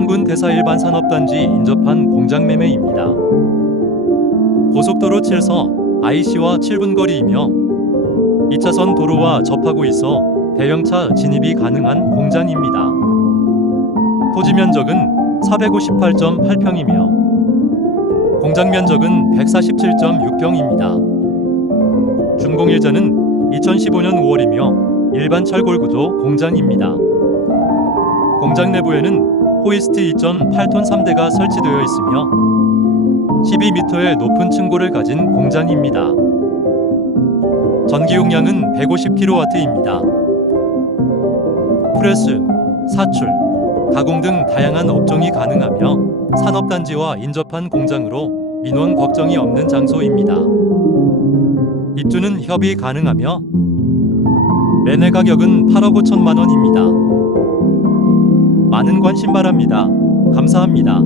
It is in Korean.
부산군 대사 일반 산업단지 인접한 공장 매매입니다. 고속도로 7서 IC와 7분 거리이며 2차선 도로와 접하고 있어 대형차 진입이 가능한 공장입니다. 토지 면적은 458.8평이며 공장 면적은 147.6평입니다. 준공일자는 2015년 5월이며 일반 철골 구조 공장입니다. 공장 내부에는 호이스트 2.8톤 3대가 설치되어 있으며 12m의 높은 층고를 가진 공장입니다. 전기 용량은 150kW입니다. 프레스, 사출, 가공 등 다양한 업종이 가능하며 산업단지와 인접한 공장으로 민원 걱정이 없는 장소입니다. 입주는 협의 가능하며 매매 가격은 8억 5천만 원입니다. 많은 관심 바랍니다. 감사합니다.